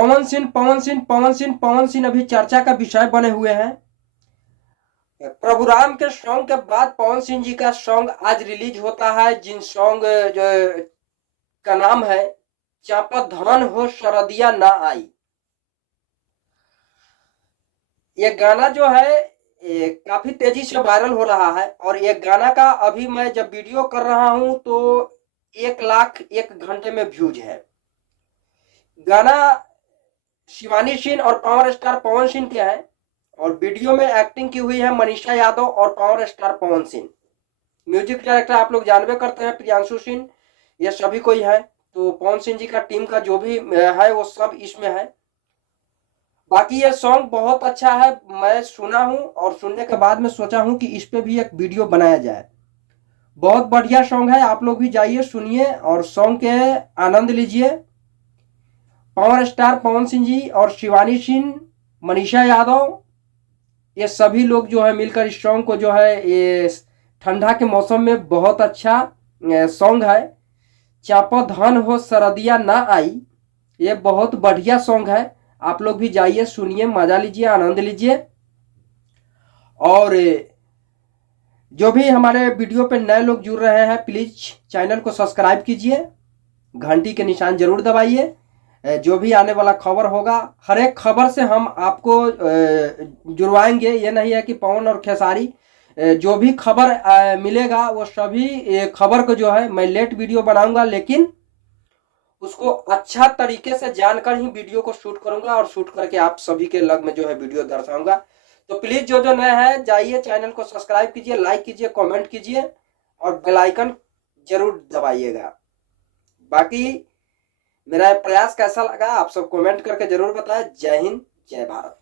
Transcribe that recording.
पवन सिंह अभी चर्चा का विषय बने हुए हैं। प्रभु राम के सॉन्ग के बाद पवन सिंह जी का सॉन्ग आज रिलीज होता है, जिन सॉन्ग जो का नाम है चापा धन हो शरदिया ना आई। ये गाना जो है काफी तेजी से वायरल हो रहा है, और ये गाना का अभी मैं जब वीडियो कर रहा हूं तो 1 लाख 1 घंटे में व्यूज है। गाना शिवानी सिंह और पावर स्टार पवन सिंह के हैं, और वीडियो में एक्टिंग की हुई है मनीषा यादव और power star Pawan Singh. Music director आप लोग जानबे करते हैं प्रियांशु सिंह, ये सभी कोई है। तो पवन सिंह जी का टीम का जो भी है वो सब इसमें है। बाकी ये सॉन्ग बहुत अच्छा है, मैं सुना हूं और सुनने के बाद में सोचा हूं कि इस पे भी एक वीडियो बनाया जाए। बहुत बढ़िया सॉन्ग है, आप लोग भी जाइए सुनिए और सॉन्ग के आनंद लीजिए। पावर स्टार पवन सिंह जी और शिवानी सिंह, मनीषा यादव, ये सभी लोग जो है मिलकर इस सॉन्ग को जो है ये ठंडा के मौसम में बहुत अच्छा सॉन्ग है। चापो धन हो सरदिया ना आई, ये बहुत बढ़िया सॉन्ग है। आप लोग भी जाइए सुनिए, मजा लीजिए, आनंद लीजिए। और जो भी हमारे वीडियो पे नए लोग जुड़ रहे हैं प्लीज चैनल को सब्सक्राइब कीजिए, घंटी के निशान जरूर दबाइए। जो भी आने वाला खबर होगा, हर एक खबर से हम आपको जुड़वाएंगे। ये नहीं है कि पवन और खेसारी, जो भी खबर मिलेगा वो सभी खबर को जो है मैं लेट वीडियो बनाऊंगा, लेकिन उसको अच्छा तरीके से जानकर ही वीडियो को शूट करूंगा और शूट करके आप सभी के लग में जो है वीडियो दर्शाऊंगा। तो प्लीज जो जो नए हैं जाइए चैनल को सब्सक्राइब कीजिए, लाइक कीजिए, कमेंट कीजिए और बेल आइकन जरूर दबाइएगा। बाकी मेरा प्रयास कैसा लगा आप सब कमेंट करके जरूर बताएं। जय हिंद, जय भारत।